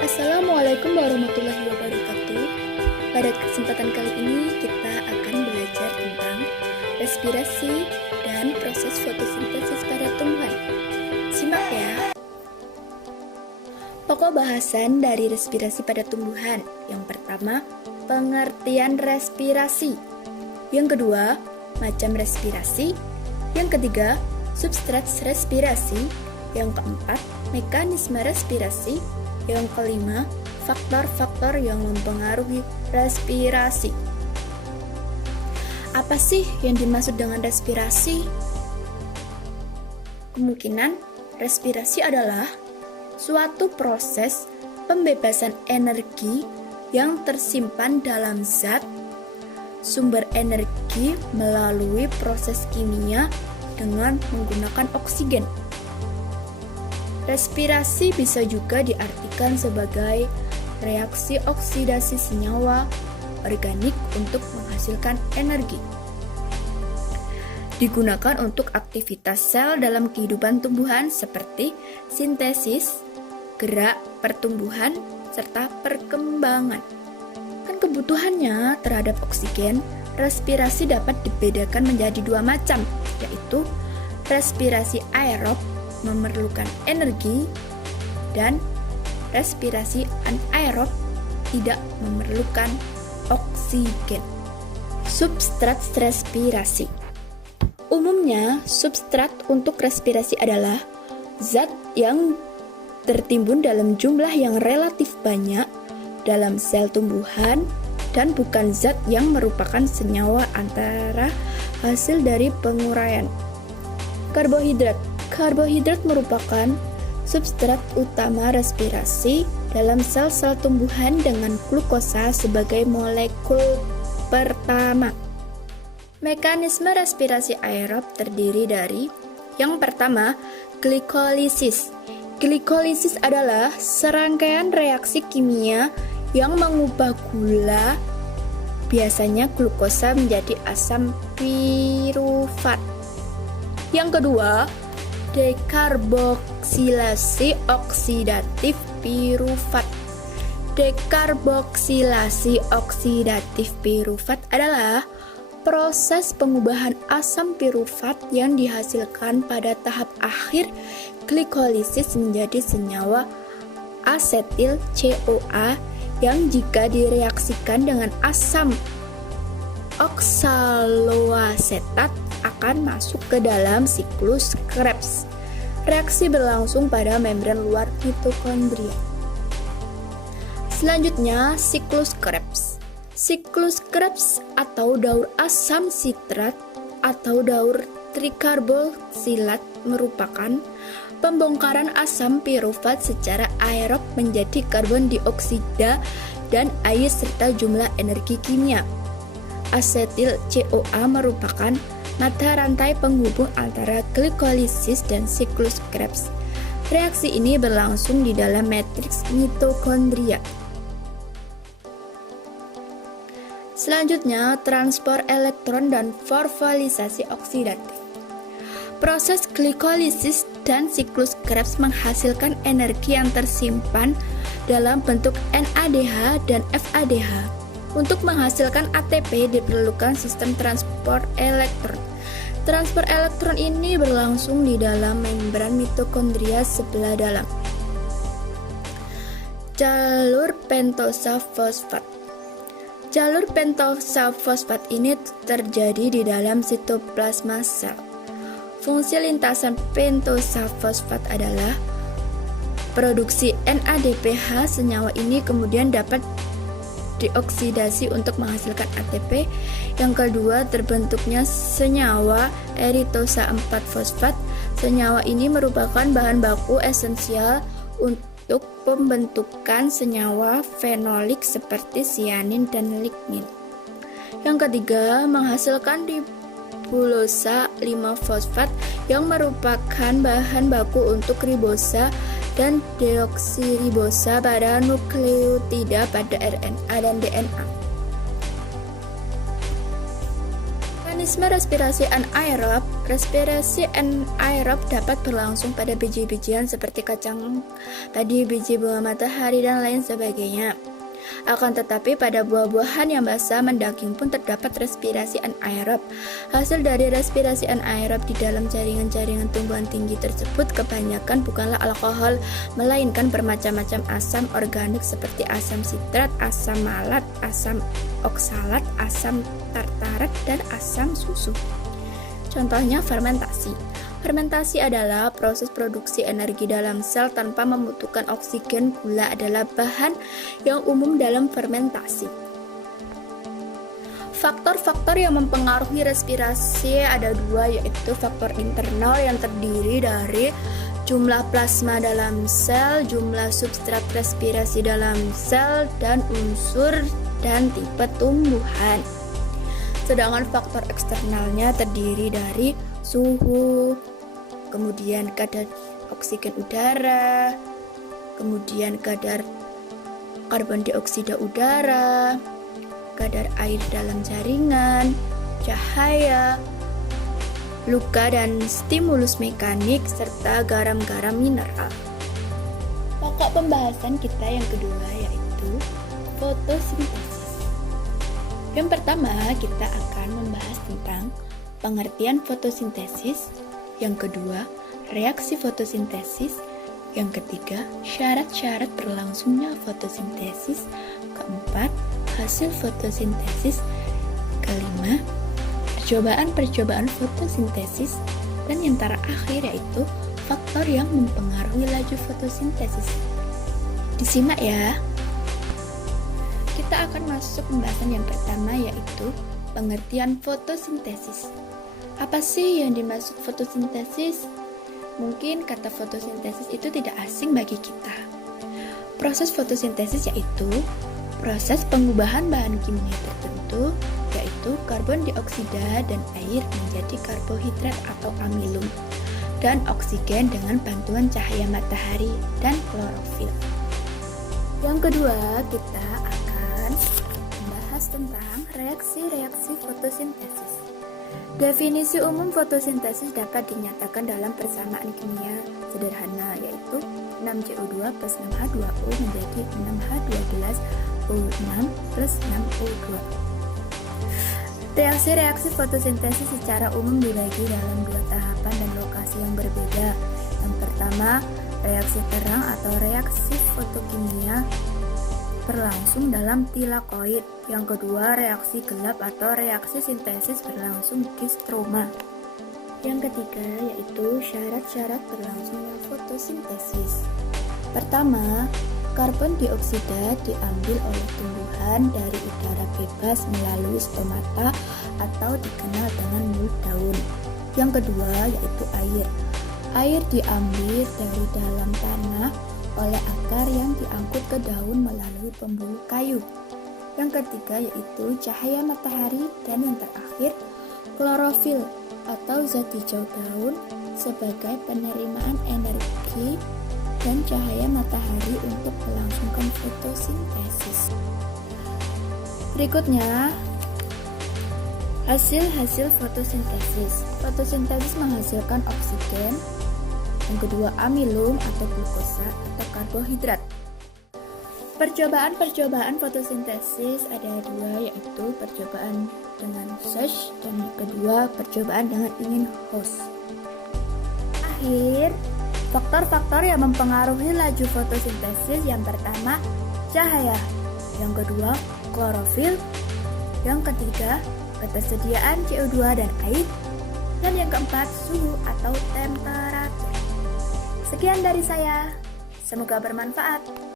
Assalamualaikum warahmatullahi wabarakatuh. Pada kesempatan kali ini kita akan belajar tentang respirasi dan proses fotosintesis pada tumbuhan. Simak ya. Pokok bahasan dari respirasi pada tumbuhan. Yang pertama, pengertian respirasi. Yang kedua, macam respirasi. Yang ketiga, substrat respirasi. Yang keempat, mekanisme respirasi. Yang kelima, faktor-faktor yang mempengaruhi respirasi. Apa sih yang dimaksud dengan respirasi? Kemungkinan respirasi adalah suatu proses pembebasan energi yang tersimpan dalam zat sumber energi melalui proses kimia dengan menggunakan oksigen. Respirasi bisa juga diartikan sebagai reaksi oksidasi senyawa organik untuk menghasilkan energi. Digunakan untuk aktivitas sel dalam kehidupan tumbuhan seperti sintesis, gerak pertumbuhan, serta perkembangan. Kan kebutuhannya terhadap oksigen, respirasi dapat dibedakan menjadi dua macam, yaitu respirasi aerob memerlukan energi dan respirasi anaerob tidak memerlukan oksigen. Substrat respirasi. Umumnya, substrat untuk respirasi adalah zat yang tertimbun dalam jumlah yang relatif banyak dalam sel tumbuhan dan bukan zat yang merupakan senyawa antara hasil dari penguraian. Karbohidrat. Karbohidrat merupakan substrat utama respirasi dalam sel-sel tumbuhan dengan glukosa sebagai molekul pertama. Mekanisme respirasi aerob terdiri dari yang pertama, glikolisis. Glikolisis adalah serangkaian reaksi kimia yang mengubah gula, biasanya glukosa, menjadi asam pirufat. Yang kedua, dekarboksilasi oksidatif pirufat. Dekarboksilasi oksidatif pirufat adalah proses pengubahan asam pirufat yang dihasilkan pada tahap akhir glikolisis menjadi senyawa asetil CoA yang jika direaksikan dengan asam oksaloasetat akan masuk ke dalam siklus Krebs. Reaksi berlangsung pada membran luar mitokondria. Selanjutnya, siklus Krebs. Siklus Krebs atau daur asam sitrat atau daur trikarboksilat merupakan pembongkaran asam pirufat secara aerob menjadi karbon dioksida dan air serta jumlah energi kimia. Asetil CoA merupakan mata rantai penghubung antara glikolisis dan siklus Krebs. Reaksi ini berlangsung di dalam matriks mitokondria. Selanjutnya, transport elektron dan fosforisasi oksidatif. Proses glikolisis dan siklus Krebs menghasilkan energi yang tersimpan dalam bentuk NADH dan FADH. Untuk menghasilkan ATP diperlukan sistem transport elektron. Transport elektron ini berlangsung di dalam membran mitokondria sebelah dalam. Jalur pentosa fosfat. Jalur pentosa fosfat ini terjadi di dalam sitoplasma sel. Fungsi lintasan pentosa fosfat adalah produksi NADPH. Senyawa ini kemudian dapat dioksidasi untuk menghasilkan ATP. Yang kedua, terbentuknya senyawa eritosa 4-fosfat. Senyawa ini merupakan bahan baku esensial untuk pembentukan senyawa fenolik seperti sianin dan lignin. Yang ketiga, menghasilkan ribosa 5-fosfat yang merupakan bahan baku untuk ribosa dan deoksiribosa pada nukleotida pada RNA dan DNA. Mekanisme respirasi anaerob. Respirasi anaerob dapat berlangsung pada biji-bijian seperti kacang, padi, biji bunga matahari, dan lain sebagainya. Akan tetapi pada buah-buahan yang basah mendaging pun terdapat respirasi anaerob. Hasil dari respirasi anaerob di dalam jaringan-jaringan tumbuhan tinggi tersebut kebanyakan bukanlah alkohol, melainkan bermacam-macam asam organik seperti asam sitrat, asam malat, asam oksalat, asam tartarat, dan asam susu. Contohnya fermentasi. Fermentasi adalah proses produksi energi dalam sel tanpa membutuhkan oksigen. Gula adalah bahan yang umum dalam fermentasi. Faktor-faktor yang mempengaruhi respirasi ada dua, yaitu faktor internal yang terdiri dari jumlah plasma dalam sel, jumlah substrat respirasi dalam sel, dan unsur dan tipe tumbuhan. Sedangkan faktor eksternalnya terdiri dari suhu, kemudian kadar oksigen udara, kemudian kadar karbon dioksida udara, kadar air dalam jaringan, cahaya, luka dan stimulus mekanik, serta garam-garam mineral. Pokok pembahasan kita yang kedua yaitu fotosintesis. Yang pertama, kita akan membahas tentang pengertian fotosintesis. Yang kedua, reaksi fotosintesis. Yang ketiga, syarat-syarat berlangsungnya fotosintesis. Keempat, hasil fotosintesis. Kelima, percobaan-percobaan fotosintesis. Dan yang terakhir yaitu faktor yang mempengaruhi laju fotosintesis. Disimak ya. Kita akan masuk pembahasan yang pertama yaitu pengertian fotosintesis. Apa sih yang dimaksud fotosintesis? Mungkin kata fotosintesis itu tidak asing bagi kita. Proses fotosintesis yaitu proses pengubahan bahan kimia tertentu, yaitu karbon dioksida dan air menjadi karbohidrat atau amilum, dan oksigen dengan bantuan cahaya matahari dan klorofil. Yang kedua, kita akan membahas tentang reaksi-reaksi fotosintesis. Definisi umum fotosintesis dapat dinyatakan dalam persamaan kimia sederhana, yaitu 6CO2 plus 6H2O menjadi 6H12O6 plus 6O2. Reaksi-reaksi fotosintesis secara umum dibagi dalam dua tahapan dan lokasi yang berbeda. Yang pertama, reaksi terang atau reaksi fotokimia berlangsung dalam tilakoid. Yang kedua, reaksi gelap atau reaksi sintesis berlangsung di stroma. Yang ketiga, yaitu syarat-syarat berlangsungnya fotosintesis. Pertama, karbon dioksida diambil oleh tumbuhan dari udara bebas melalui stomata atau dikenal dengan mulut daun. Yang kedua, yaitu air. Air diambil dari dalam tanah oleh akar yang diangkut ke daun melalui pembuluh kayu. Yang ketiga yaitu cahaya matahari, dan yang terakhir klorofil atau zat hijau daun sebagai penerimaan energi dan cahaya matahari untuk melangsungkan fotosintesis. Berikutnya, hasil-hasil fotosintesis. Fotosintesis menghasilkan oksigen. Yang kedua, amilum atau glukosa atau karbohidrat. Percobaan-percobaan fotosintesis ada dua, yaitu percobaan dengan search dan yang kedua percobaan dengan ingin host. Akhir, faktor-faktor yang mempengaruhi laju fotosintesis. Yang pertama, cahaya. Yang kedua, klorofil. Yang ketiga, ketersediaan CO2 dan air. Dan yang keempat, suhu atau temperatur. Sekian dari saya. Semoga bermanfaat.